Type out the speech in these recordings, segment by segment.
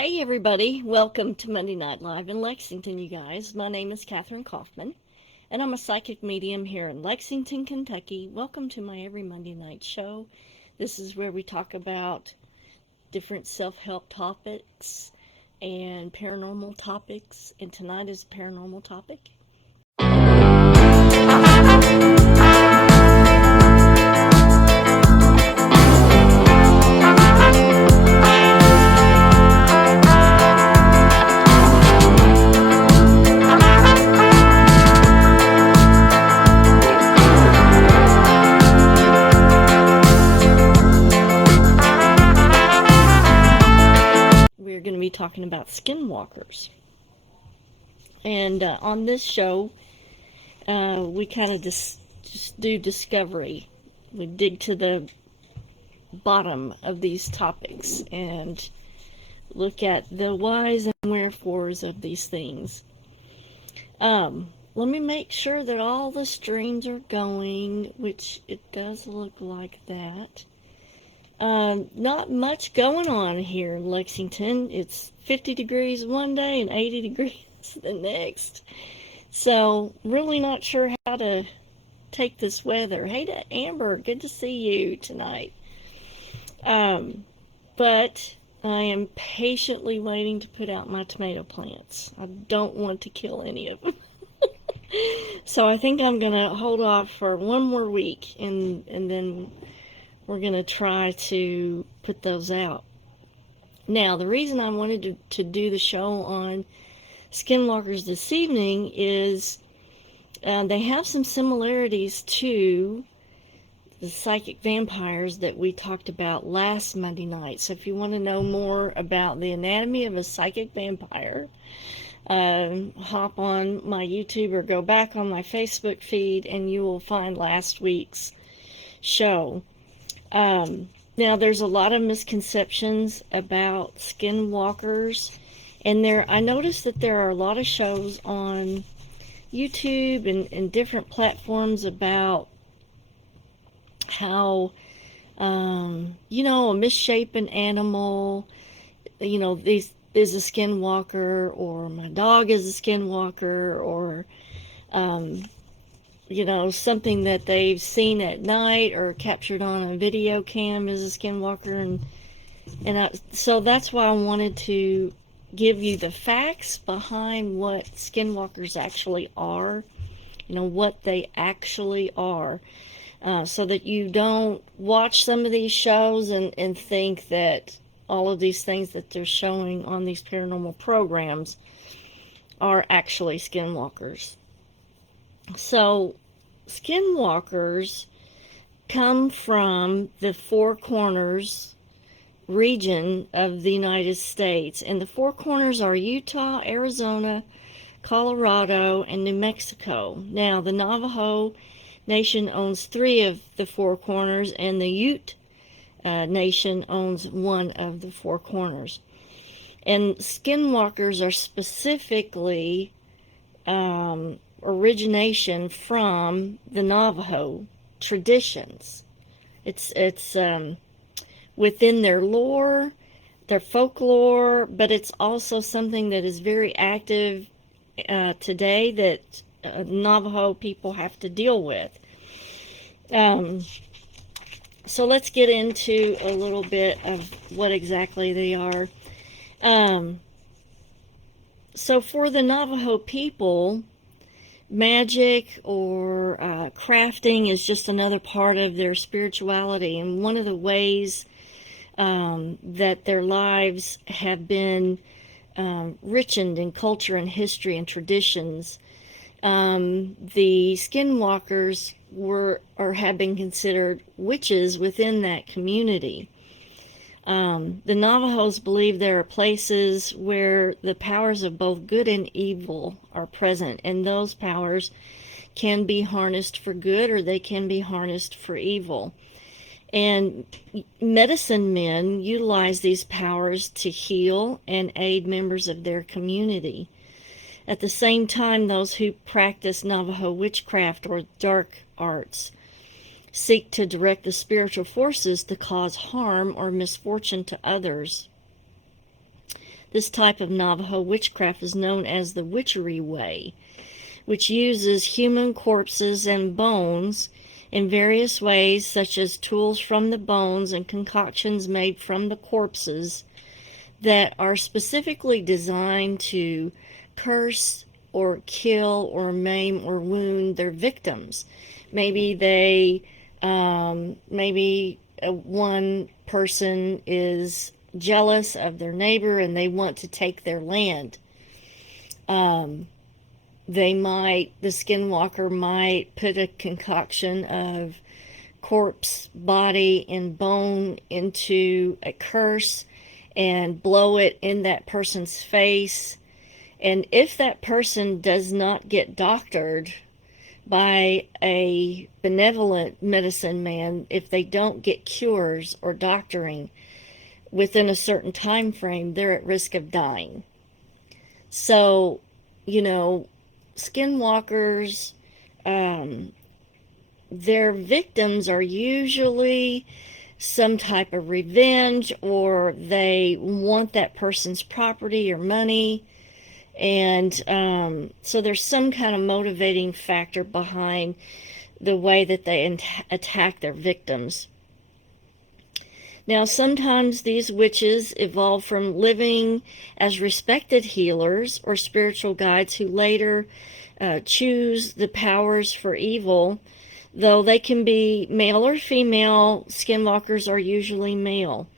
Hey everybody, welcome to Monday Night Live in Lexington, you guys. My name is Kathryn Kauffman, and I'm a psychic medium here in Lexington, Kentucky. Welcome to my every Monday night show. This is where we talk about different self-help topics and paranormal topics, and tonight is a paranormal topic. We're going to be talking about skinwalkers. And on this show, we kind of just do discovery. We dig to the bottom of these topics and look at the whys and wherefores of these things. Let me make sure that all the streams are going, which it does look like that. Not much going on here in Lexington. It's 50 degrees one day and 80 degrees the next. So, really not sure how to take this weather. Hey to Amber, good to see you tonight. But I am patiently waiting to put out my tomato plants. I don't want to kill any of them. So I think I'm going to hold off for one more week and then we're going to try to put those out. Now, the reason I wanted to do the show on Skinwalkers this evening is they have some similarities to the psychic vampires that we talked about last Monday night. So if you want to know more about the anatomy of a psychic vampire, hop on my YouTube or go back on my Facebook feed and you will find last week's show. Now, there's a lot of misconceptions about skinwalkers, and I noticed that there are a lot of shows on YouTube and different platforms about how, a misshapen animal, this is a skinwalker, or my dog is a skinwalker, or something that they've seen at night or captured on a video cam is a skinwalker, so that's why I wanted to give you the facts behind what skinwalkers actually are, what they actually are, so that you don't watch some of these shows and think that all of these things that they're showing on these paranormal programs are actually skinwalkers. So, skinwalkers come from the Four Corners region of the United States, and the Four Corners are Utah, Arizona, Colorado, and New Mexico. Now, the Navajo Nation owns 3 of the Four Corners, and the Ute Nation owns 1 of the Four Corners. And skinwalkers are specifically origination from the Navajo traditions. It's within their lore, their folklore, but it's also something that is very active today that Navajo people have to deal with. So let's get into a little bit of what exactly they are. So for the Navajo people, magic or crafting is just another part of their spirituality, and one of the ways that their lives have been richened in culture and history and traditions. The skinwalkers have been considered witches within that community. The Navajos believe there are places where the powers of both good and evil are present, and those powers can be harnessed for good or they can be harnessed for evil. And medicine men utilize these powers to heal and aid members of their community. At the same time, those who practice Navajo witchcraft or dark arts seek to direct the spiritual forces to cause harm or misfortune to others. This type of Navajo witchcraft is known as the witchery way, which uses human corpses and bones in various ways, such as tools from the bones and concoctions made from the corpses that are specifically designed to curse or kill or maim or wound their victims. Maybe one person is jealous of their neighbor and they want to take their land. The skinwalker might put a concoction of corpse, body, and bone into a curse and blow it in that person's face. And if that person does not get doctored by a benevolent medicine man, if they don't get cures or doctoring within a certain time frame, they're at risk of dying. So, skinwalkers, their victims are usually some type of revenge, or they want that person's property or money. And so there's some kind of motivating factor behind the way that they attack their victims. Now, sometimes these witches evolve from living as respected healers or spiritual guides who later choose the powers for evil. Though they can be male or female, skinwalkers are usually male.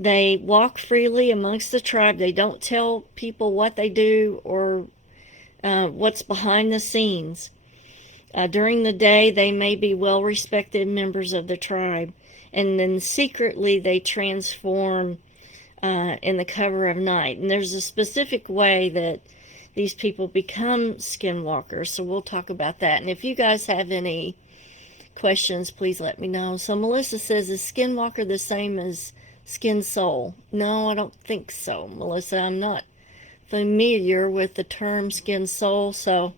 They walk freely amongst the tribe. They don't tell people what they do or what's behind the scenes. During the day, they may be well-respected members of the tribe, and then secretly they transform in the cover of night. And there's a specific way that these people become skinwalkers, so we'll talk about that. And if you guys have any questions, please let me know. So Melissa says, is skinwalker the same as skin soul? No, I don't think so, Melissa. I'm not familiar with the term skin soul, so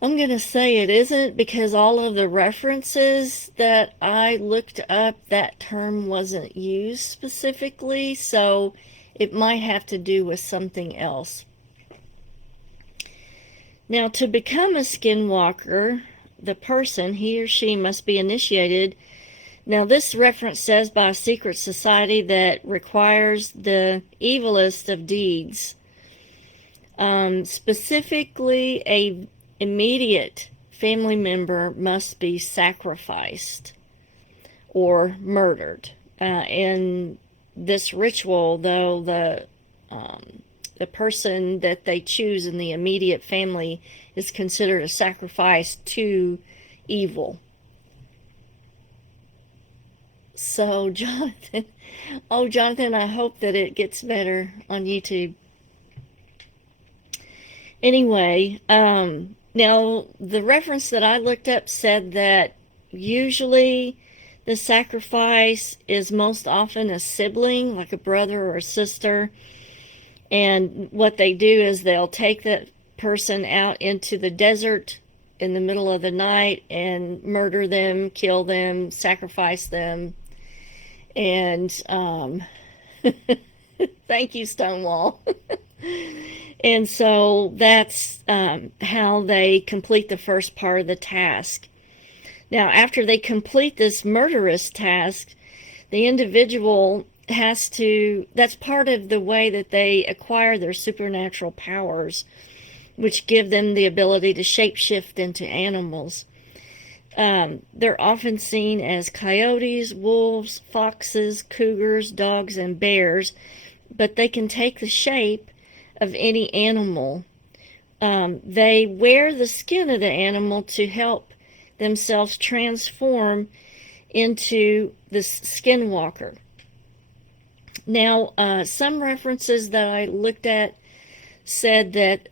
I'm going to say it isn't, because all of the references that I looked up, that term wasn't used specifically, so it might have to do with something else. Now, to become a skinwalker, the person, he or she, must be initiated. Now, this reference says by a secret society that requires the evilest of deeds. Specifically, a immediate family member must be sacrificed or murdered. In this ritual, though, the person that they choose in the immediate family is considered a sacrifice to evil. So, Jonathan, I hope that it gets better on YouTube. Anyway, now the reference that I looked up said that usually the sacrifice is most often a sibling, like a brother or a sister. And what they do is they'll take that person out into the desert in the middle of the night and murder them, kill them, sacrifice them. And thank you, Stonewall. And so that's how they complete the first part of the task. Now, after they complete this murderous task, the individual has to, that's part of the way that they acquire their supernatural powers, which give them the ability to shapeshift into animals. They're often seen as coyotes, wolves, foxes, cougars, dogs, and bears, but they can take the shape of any animal. They wear the skin of the animal to help themselves transform into this skinwalker. Now, some references that I looked at said that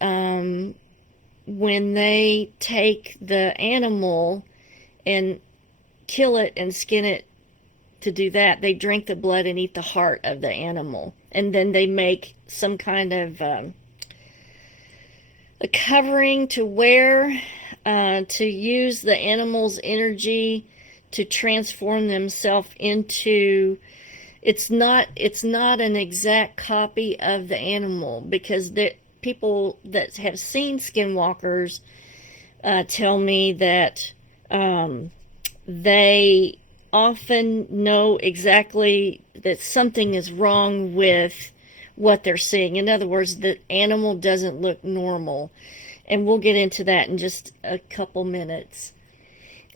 when they take the animal and kill it and skin it to do that, they drink the blood and eat the heart of the animal. And then they make some kind of a covering to wear to use the animal's energy to transform themselves into it's not an exact copy of the animal, because the people that have seen skinwalkers tell me that they often know exactly that something is wrong with what they're seeing. In other words, the animal doesn't look normal. And we'll get into that in just a couple minutes.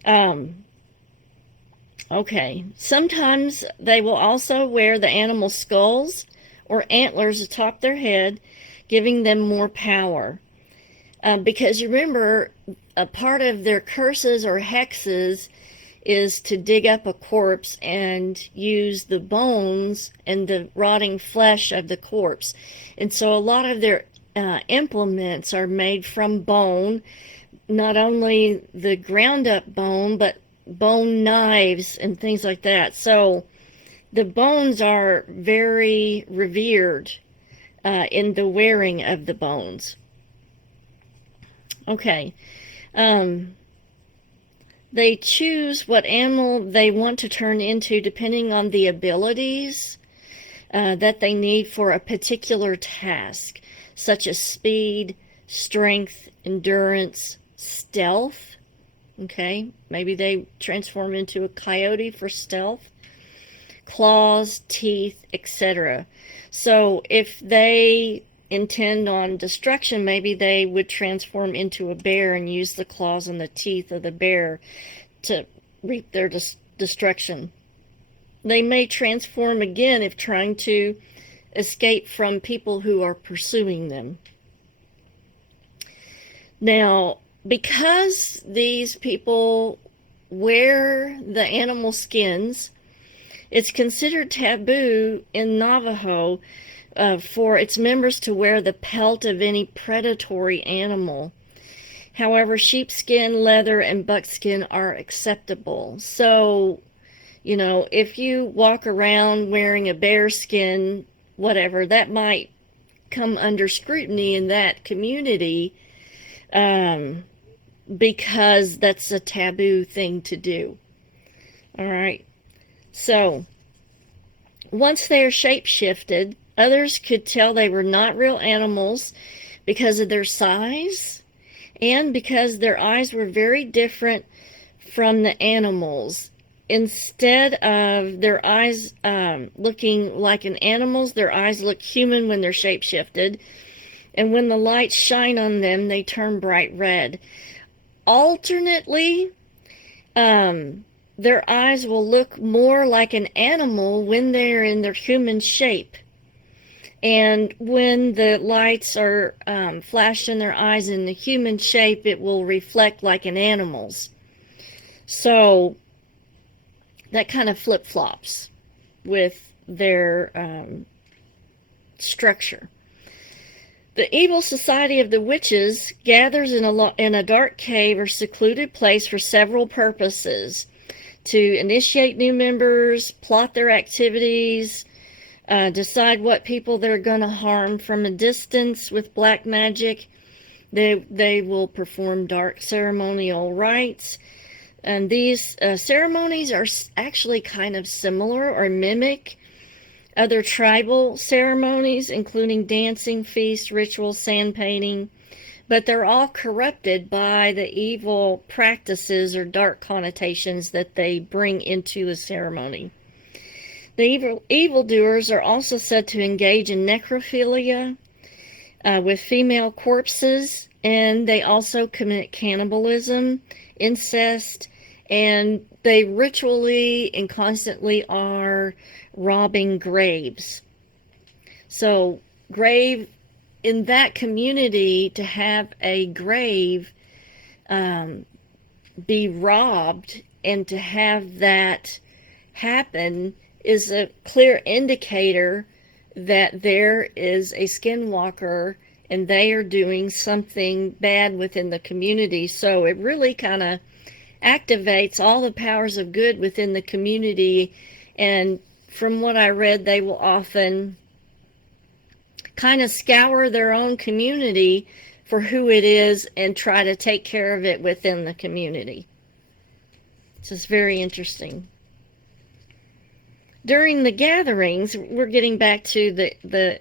Um, okay. Sometimes they will also wear the animal skulls or antlers atop their head, giving them more power. Because you remember, a part of their curses or hexes is to dig up a corpse and use the bones and the rotting flesh of the corpse. And so a lot of their implements are made from bone, not only the ground up bone, but bone knives and things like that. So the bones are very revered in the wearing of the bones. Okay. Um, they choose what animal they want to turn into depending on the abilities that they need for a particular task, such as speed, strength, endurance, stealth. Okay, maybe they transform into a coyote for stealth, claws, teeth, etc. So if they intend on destruction, maybe they would transform into a bear and use the claws and the teeth of the bear to reap their destruction. They may transform again if trying to escape from people who are pursuing them. Now, because these people wear the animal skins, it's considered taboo in Navajo for its members to wear the pelt of any predatory animal. However, sheepskin, leather, and buckskin are acceptable. So, if you walk around wearing a bear skin, whatever, that might come under scrutiny in that community, because that's a taboo thing to do. All right. So, once they are shape-shifted, others could tell they were not real animals because of their size and because their eyes were very different from the animals. Instead of their eyes looking like an animal's, their eyes look human when they're shape-shifted. And when the lights shine on them, they turn bright red. Alternately, their eyes will look more like an animal when they're in their human shape. And when the lights are flashed in their eyes in the human shape, it will reflect like an animal's. So that kind of flip-flops with their structure. The evil society of the witches gathers in a dark cave or secluded place for several purposes: to initiate new members, plot their activities, decide what people they're going to harm from a distance with black magic. They will perform dark ceremonial rites. And these ceremonies are actually kind of similar or mimic other tribal ceremonies, including dancing, feasts, rituals, sand painting, but they're all corrupted by the evil practices or dark connotations that they bring into a ceremony. The evildoers are also said to engage in necrophilia with female corpses, and they also commit cannibalism, incest, and they ritually and constantly are robbing graves. So, grave in that community, to have a grave be robbed and to have that happen is a clear indicator that there is a skinwalker and they are doing something bad within the community. So it really kind of activates all the powers of good within the community. And from what I read, they will often kind of scour their own community for who it is and try to take care of it within the community. It's just very interesting. During the gatherings, we're getting back to the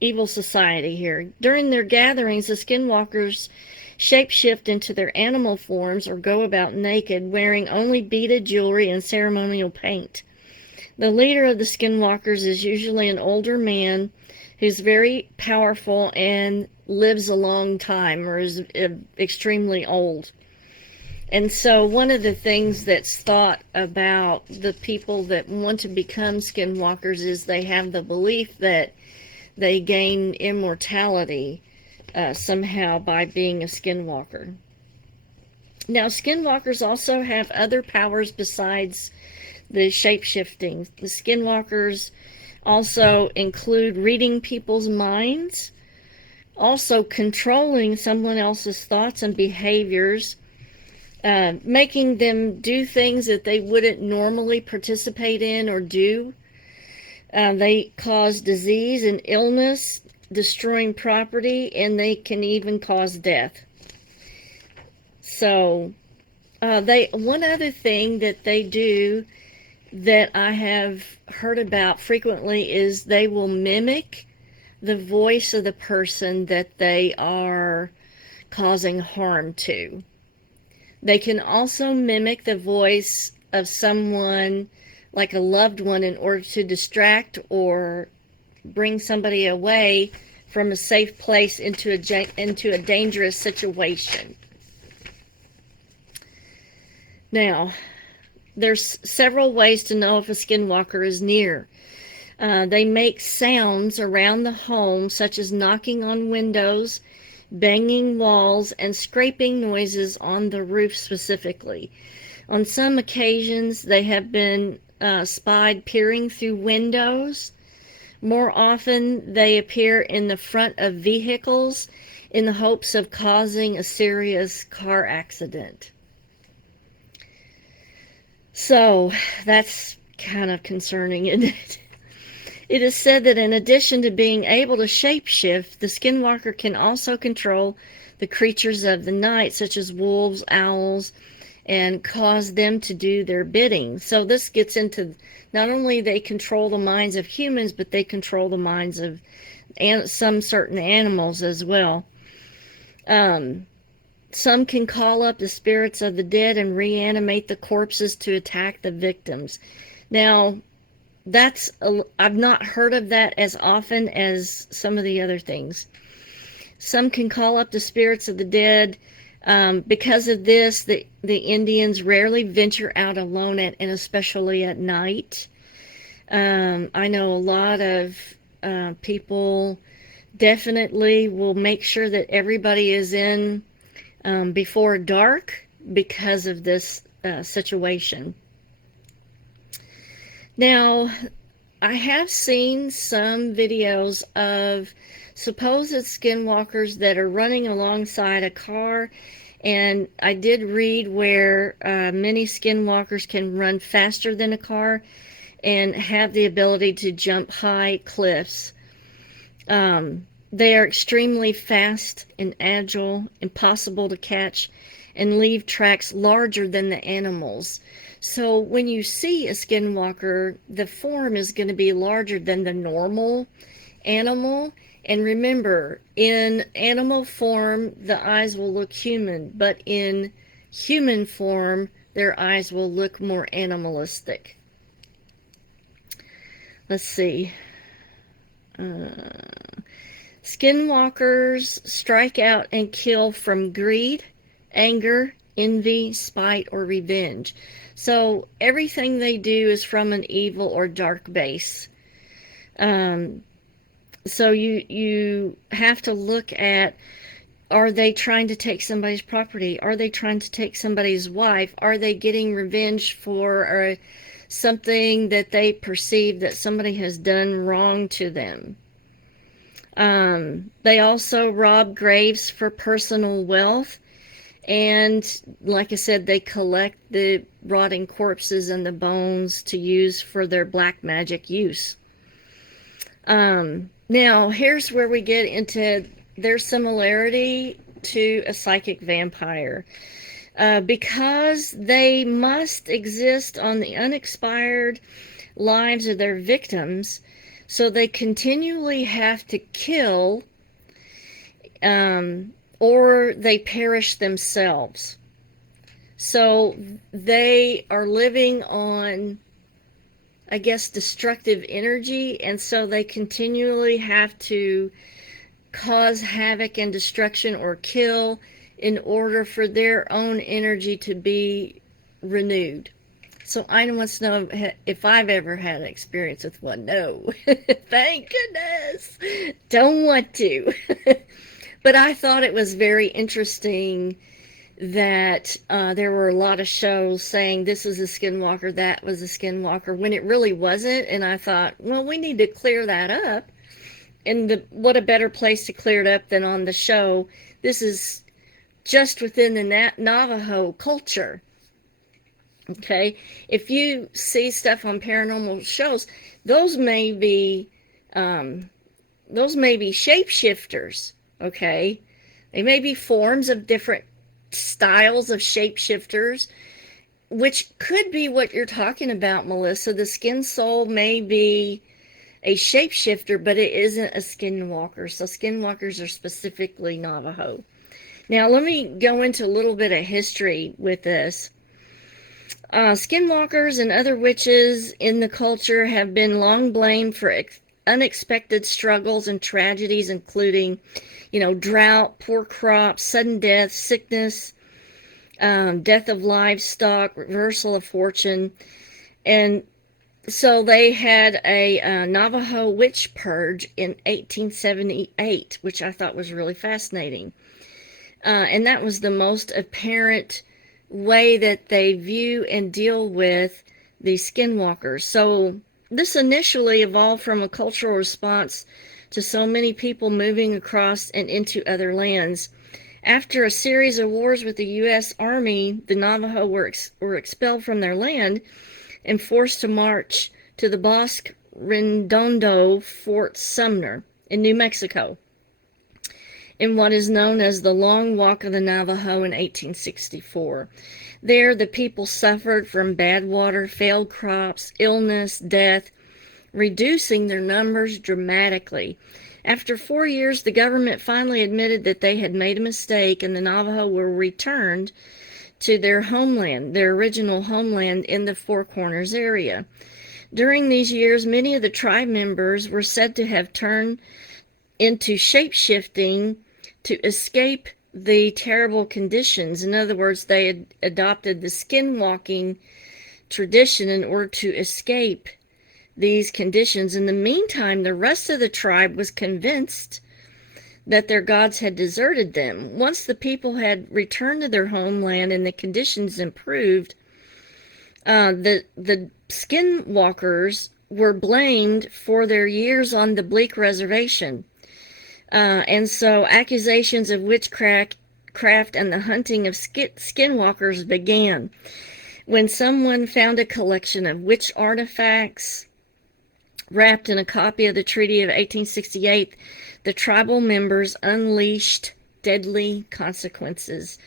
evil society here. During their gatherings, the skinwalkers shapeshift into their animal forms or go about naked, wearing only beaded jewelry and ceremonial paint. The leader of the skinwalkers is usually an older man who's very powerful and lives a long time or is extremely old. And so one of the things that's thought about the people that want to become skinwalkers is they have the belief that they gain immortality somehow by being a skinwalker. Now, skinwalkers also have other powers besides the shape-shifting. The skinwalkers also include reading people's minds, also controlling someone else's thoughts and behaviors, making them do things that they wouldn't normally participate in or do. They cause disease and illness, destroying property, and they can even cause death. So, one other thing that they do that I have heard about frequently is they will mimic the voice of the person that they are causing harm to. They can also mimic the voice of someone, like a loved one, in order to distract or bring somebody away from a safe place into a dangerous situation. Now, there's several ways to know if a skinwalker is near. They make sounds around the home, such as knocking on windows, banging walls, and scraping noises on the roof specifically. On some occasions, they have been spied peering through windows. More often, they appear in the front of vehicles in the hopes of causing a serious car accident. So, that's kind of concerning, isn't it? It is said that in addition to being able to shapeshift, the skinwalker can also control the creatures of the night, such as wolves, owls, and cause them to do their bidding. So this gets into not only they control the minds of humans, but they control the minds of some certain animals as well. Some can call up the spirits of the dead and reanimate the corpses to attack the victims. Now, I've not heard of that as often as some of the other things. Some can call up the spirits of the dead. Because of this, the Indians rarely venture out alone and especially at night. I know a lot of people definitely will make sure that everybody is in before dark because of this situation. Now, I have seen some videos of supposed skinwalkers that are running alongside a car, and I did read where many skinwalkers can run faster than a car and have the ability to jump high cliffs. They are extremely fast and agile, impossible to catch, and leave tracks larger than the animals. So when you see a skinwalker, the form is going to be larger than the normal animal. And remember, in animal form, the eyes will look human, but in human form, their eyes will look more animalistic. Let's see. Skinwalkers strike out and kill from greed, anger, envy, spite, or revenge. So everything they do is from an evil or dark base. So you have to look at, are they trying to take somebody's property? Are they trying to take somebody's wife? Are they getting revenge for something that they perceive that somebody has done wrong to them? They also rob graves for personal wealth. And like I said, they collect the rotting corpses and the bones to use for their black magic use. Now, here's where we get into their similarity to a psychic vampire. because they must exist on the unexpired lives of their victims, so they continually have to kill, or they perish themselves. So they are living on, I guess, destructive energy, and so they continually have to cause havoc and destruction or kill in order for their own energy to be renewed. So I wants to know if I've ever had an experience with one. No. Thank goodness. Don't want to. But I thought it was very interesting that there were a lot of shows saying this was a skinwalker, that was a skinwalker, when it really wasn't. And I thought, well, we need to clear that up. And what a better place to clear it up than on the show. This is just within the Navajo culture. Okay, if you see stuff on paranormal shows, those may be shapeshifters. Okay, they may be forms of different styles of shapeshifters, which could be what you're talking about, Melissa. The skin soul may be a shapeshifter, but it isn't a skinwalker. So skinwalkers are specifically Navajo. Now let me go into a little bit of history with this. Skinwalkers and other witches in the culture have been long blamed for unexpected struggles and tragedies, including, drought, poor crops, sudden death, sickness, death of livestock, reversal of fortune. And so they had a Navajo witch purge in 1878, which I thought was really fascinating. And that was the most apparent way that they view and deal with the skinwalkers. So this initially evolved from a cultural response to so many people moving across and into other lands. After a series of wars with the U.S. Army, the Navajo were expelled from their land and forced to march to the Bosque Redondo Fort Sumner in New Mexico, in what is known as the Long Walk of the Navajo in 1864. There, the people suffered from bad water, failed crops, illness, death, reducing their numbers dramatically. After 4 years, the government finally admitted that they had made a mistake, and the Navajo were returned to their homeland, their original homeland in the Four Corners area. During these years, many of the tribe members were said to have turned into shape-shifting to escape the terrible conditions. In other words, they had adopted the skinwalking tradition in order to escape these conditions. In the meantime, the rest of the tribe was convinced that their gods had deserted them. Once the people had returned to their homeland and the conditions improved, the skinwalkers were blamed for their years on the bleak reservation. And so accusations of witchcraft and the hunting of skinwalkers began. When someone found a collection of witch artifacts wrapped in a copy of the Treaty of 1868, the tribal members unleashed deadly consequences.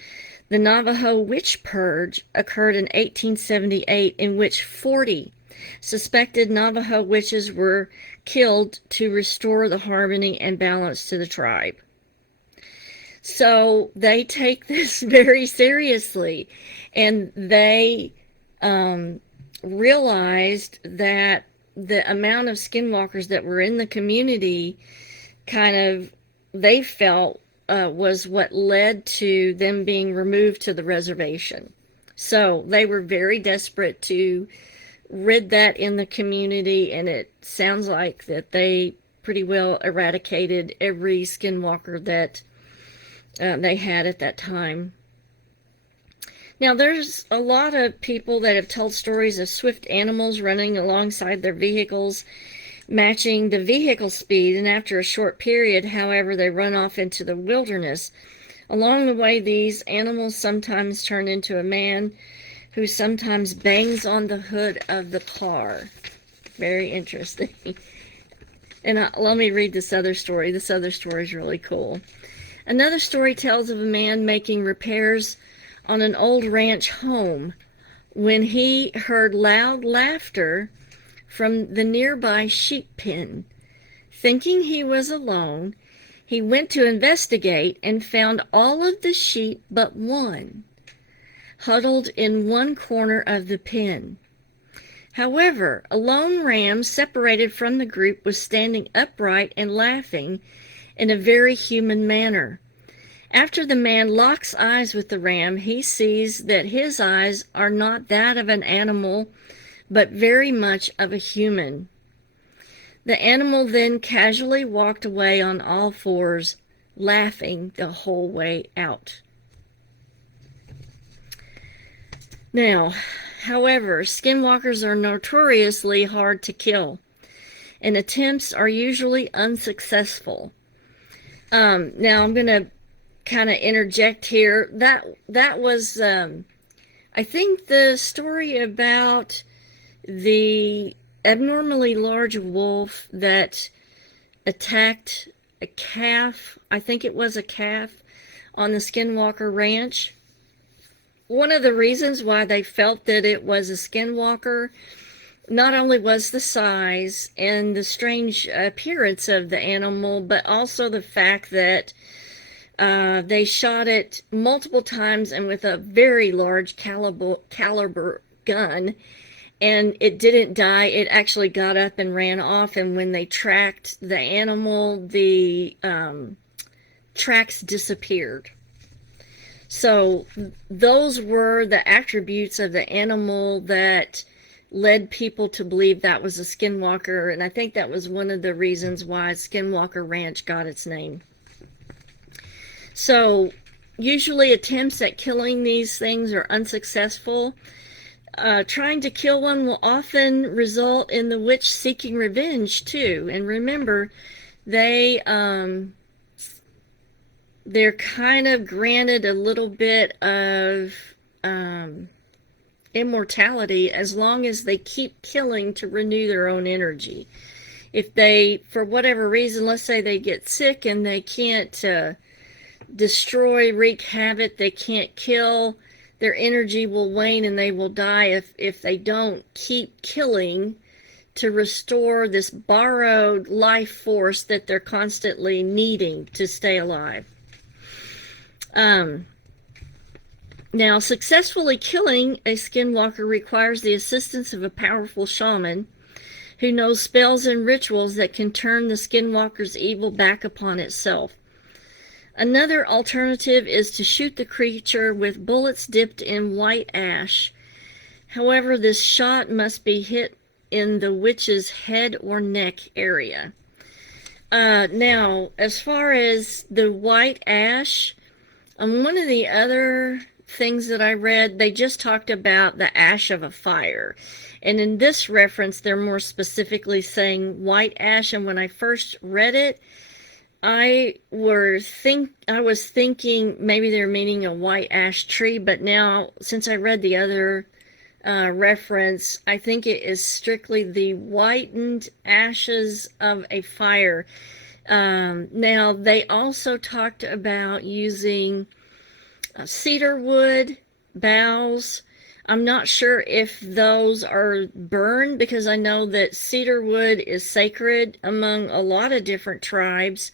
The Navajo witch purge occurred in 1878, in which 40 suspected Navajo witches were killed to restore the harmony and balance to the tribe. So they take this very seriously, and they realized that the amount of skinwalkers that were in the community they felt was what led to them being removed to the reservation. So they were very desperate to rid that in the community, and it sounds like that they pretty well eradicated every skinwalker that they had at that time. Now, there's a lot of people that have told stories of swift animals running alongside their vehicles, matching the vehicle speed, and after a short period, however, they run off into the wilderness. Along the way, these animals sometimes turn into a man who sometimes bangs on the hood of the car. Very interesting. And let me read this other story. This other story is really cool. Another story tells of a man making repairs on an old ranch home when he heard loud laughter from the nearby sheep pen. Thinking he was alone, he went to investigate and found all of the sheep but one, huddled in one corner of the pen. However, a lone ram separated from the group was standing upright and laughing in a very human manner. After the man locks eyes with the ram, he sees that his eyes are not that of an animal, but very much of a human. The animal then casually walked away on all fours, laughing the whole way out. Now, however, skinwalkers are notoriously hard to kill, and attempts are usually unsuccessful. Now, I'm going to kind of interject here. That was, I think, the story about the abnormally large wolf that attacked a calf. I think it was a calf on the Skinwalker Ranch. One of the reasons why they felt that it was a skinwalker not only was the size and the strange appearance of the animal, but also the fact that they shot it multiple times and with a very large caliber gun, and it didn't die. It actually got up and ran off, and when they tracked the animal, the tracks disappeared. So those were the attributes of the animal that led people to believe that was a skinwalker, and I think that was one of the reasons why Skinwalker Ranch got its name. So usually attempts at killing these things are unsuccessful. Trying to kill one will often result in the witch seeking revenge too. And remember, they're kind of granted a little bit of immortality as long as they keep killing to renew their own energy. If they, for whatever reason, let's say they get sick and they can't destroy, wreak havoc, they can't kill, their energy will wane and they will die if they don't keep killing to restore this borrowed life force that they're constantly needing to stay alive. Now, successfully killing a skinwalker requires the assistance of a powerful shaman who knows spells and rituals that can turn the skinwalker's evil back upon itself. Another alternative is to shoot the creature with bullets dipped in white ash. However, this shot must be hit in the witch's head or neck area. Now, as far as the white ash, one of the other things that I read, they just talked about the ash of a fire. And in this reference, they're more specifically saying white ash. And when I first read it, I was thinking maybe they're meaning a white ash tree, but now, since I read the other reference, I think it is strictly the whitened ashes of a fire. Now, they also talked about using cedar wood, boughs. I'm not sure if those are burned, because I know that cedar wood is sacred among a lot of different tribes.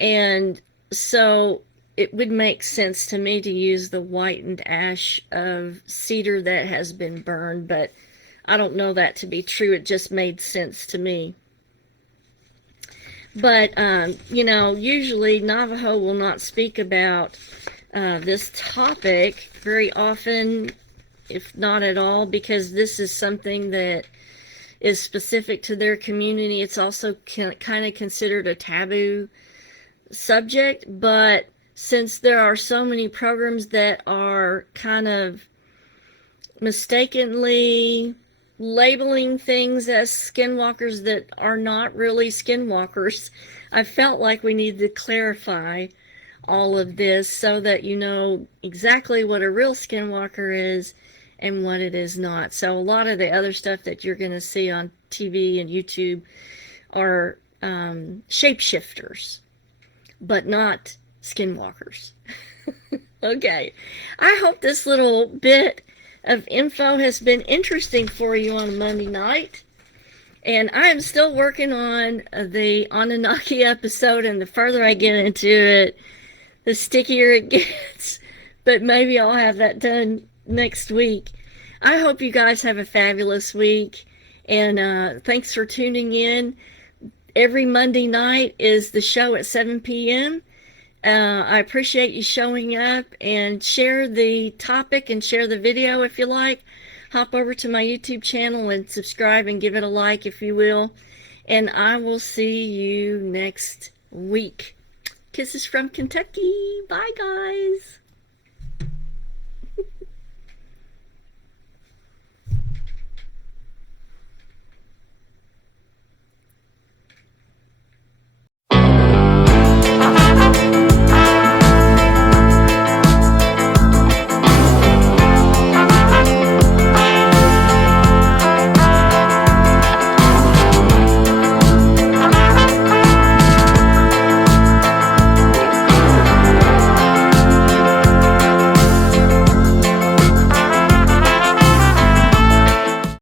And so it would make sense to me to use the whitened ash of cedar that has been burned, but I don't know that to be true. It just made sense to me. But, you know, usually Navajo will not speak about this topic very often, if not at all, because this is something that is specific to their community. It's also kind of considered a taboo subject, but since there are so many programs that are kind of mistakenly labeling things as skinwalkers that are not really skinwalkers, I felt like we needed to clarify all of this so that you know exactly what a real skinwalker is and what it is not. So a lot of the other stuff that you're going to see on TV and YouTube are shapeshifters, but not skinwalkers. Okay. I hope this little bit of info has been interesting for you on a Monday night. And I am still working on the Anunnaki episode, and the further I get into it, the stickier it gets. But maybe I'll have that done next week. I hope you guys have a fabulous week, and thanks for tuning in. Every Monday night is the show at 7 p.m. I appreciate you showing up, and share the topic and share the video if you like. Hop over to my YouTube channel and subscribe and give it a like if you will. And I will see you next week. Kisses from Kentucky. Bye, guys.